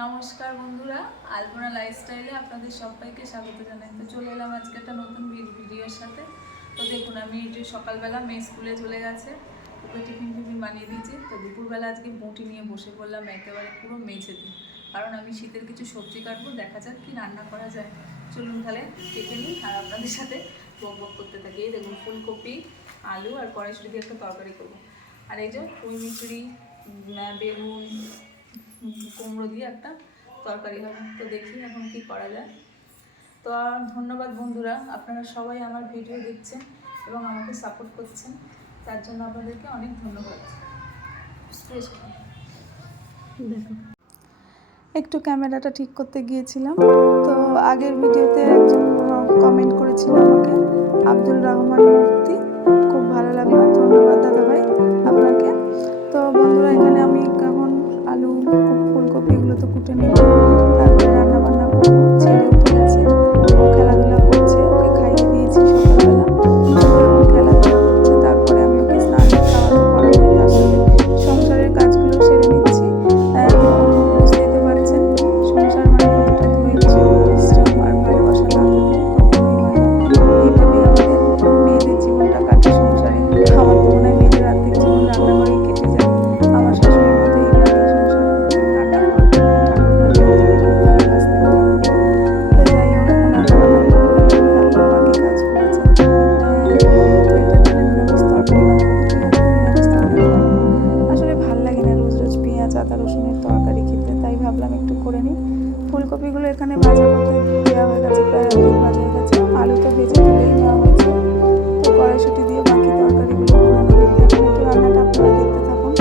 নমস্কার বন্ধুরা, আলপনা লাইফস্টাইলে আপনাদের সবাইকে স্বাগত জানাই। তো চলে এলাম আজকে একটা নতুন ভিডিওর সাথে। তো দেখুন, আমি এই যে সকালবেলা মেয়ে স্কুলে চলে গেছে, ওকে টিফিন বানিয়ে দিয়েছি। তো দুপুরবেলা আজকে বঁটি নিয়ে বসে পড়লাম একেবারে পুরো মেঝে দিই, কারণ আমি শীতের কিছু সবজি কাটবো। দেখা যাক কি রান্না করা যায়। চলুন তাহলে কেটে নিই আর আপনাদের সাথে বক করতে থাকি। এই দেখুন, ফুলকপি, আলু আর কড়াইশুঁটি দিয়ে একটা তরকারি করবো। আর এই যে পুঁই মিচুরি, বেগুন, কুমড়ো দিয়ে একটা তরকারি হবে। তো দেখি এখন কি করা যায়। তো ধন্যবাদ বন্ধুরা, আপনারা সবাই আমার ভিডিও দেখছেন এবং আমাকে সাপোর্ট করছেন, তার জন্য আপনাদেরকে অনেক ধন্যবাদ। দেখো, একটু ক্যামেরাটা ঠিক করতে গিয়েছিলাম। তো আগের ভিডিওতে একজন কমেন্ট করেছিল আমাকে, আব্দুল রহমান মূর্তি, খুব ভালো লাগলো, ধন্যবাদ দাদাভাই আপনাকে। তো বন্ধুরা, এখানে আমি এখন আলু, ফুলকপি এগুলো তো কুটে নেব, তারপরে রান্না বান্না করবো। ছেলে উঠে গেছে, ও খেলাধুলা করছে, ওকে খাইয়ে দিয়েছি সকালবেলা, এখন খেলাধুলা করছে। তারপরে আমি ওকে স্নান খাওয়াতে পড়াবো, তার সাথে সংসারের কাজগুলো সেরে নিচ্ছি। বুঝতেই তো পারছেন সংসার মানে কতটা ধৈর্য, পরিশ্রম আর ভালোবাসা না থাকলে কখনোই হয় না। এইভাবেই আমাদের মেয়েদের জীবনটা কাটে সংসারে। আমার তো মনে হয় মেয়েদের আর্থিক জীবন রান্নাঘরেই কেটে যায়। আমার শাশুড়ির মতো এইভাবেই সংসার করতেন, রান্নাঘর, ঠাকুর ঘরে খুব ভালোবাসতেন ঠাকুর। তো যাই হোক, এখন রান্নাবান্না করে নিলাম, তারপরে বাকি কাজগুলো আছে। তো এটা তাহলে নিরামিষ তরকারি বানাবো, ঠিক আছে, নিরামিষ তরকারি বানাবো। আসলে ভাল লাগে না রোজ রোজ পেঁয়াজ আদা রসুনের তরকারি খেতে, তাই ভাবলাম একটু করে নিই। ফুলকপিগুলো এখানে ভাজা করতে দেওয়া হয়ে গেছে, প্রায় অর্ধেক ভাজা হয়ে গেছে। আলু তো ভেজে তুলেই নেওয়া হয়েছে। তো কড়াইশুঁটি দিয়ে বাকি তরকারিগুলো করে নেব। দেখুন, একটু রান্নাটা আপনারা দেখতে থাকুন।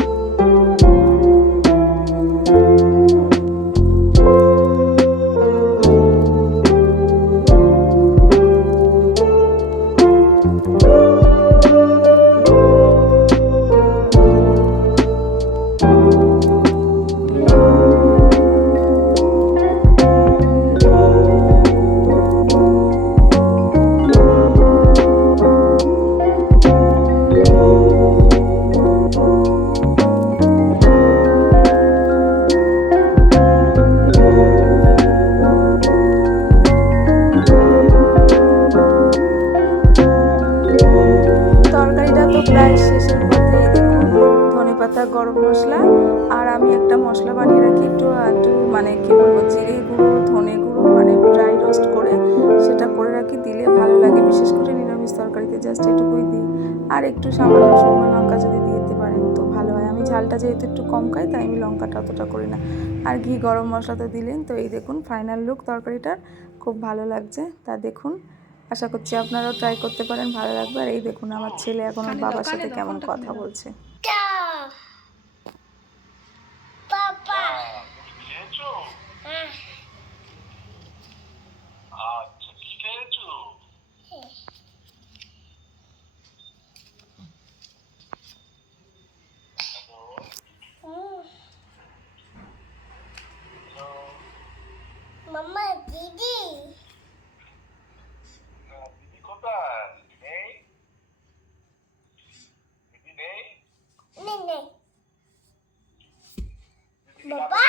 তরকারিটা তো প্রায় শেষের পথে। দেখুন, ধনেপাতা, গরম মশলা আর আমি একটা মশলা বানিয়ে রাখি, একটু মানে কি বলবো, জিরে গুঁড়ো, ধনে গুঁড়ো, মানে ড্রাই রোস্ট করে সেটা করে রাখি, দিলে ভালো লাগে। বিশেষ করে নিরামিষ তরকারিতে জাস্ট এটুকুই দিই। আর একটু সামান্য শুকনো লঙ্কা যদি দিতে পারেন তো ভালো হয়। আমি ঝালটা যেহেতু একটু কম খাই, তাই আমি লঙ্কাটা অতটা করি না। আর ঘি, গরম মশলা তো দিলেন। তো এই দেখুন ফাইনাল লুক তরকারিটার, খুব ভালো লাগছে। তা দেখুন, আশা করছি আপনারাও ট্রাই করতে পারেন, ভালো লাগবে। আর এই দেখুন, আমার ছেলে এখন ওর বাবার সাথে কেমন কথা বলছে। মাম্মা, দিদি কোথায়? নেই, দিদি নেই, নেই, বাবা